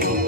Thank you.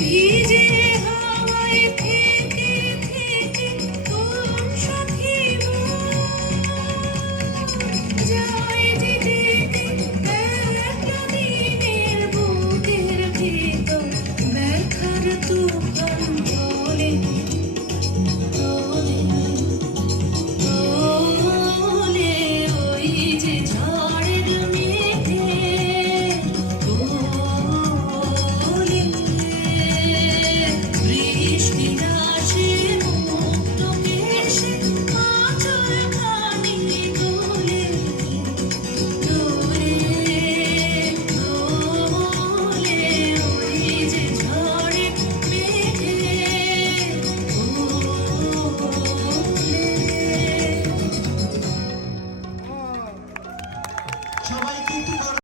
be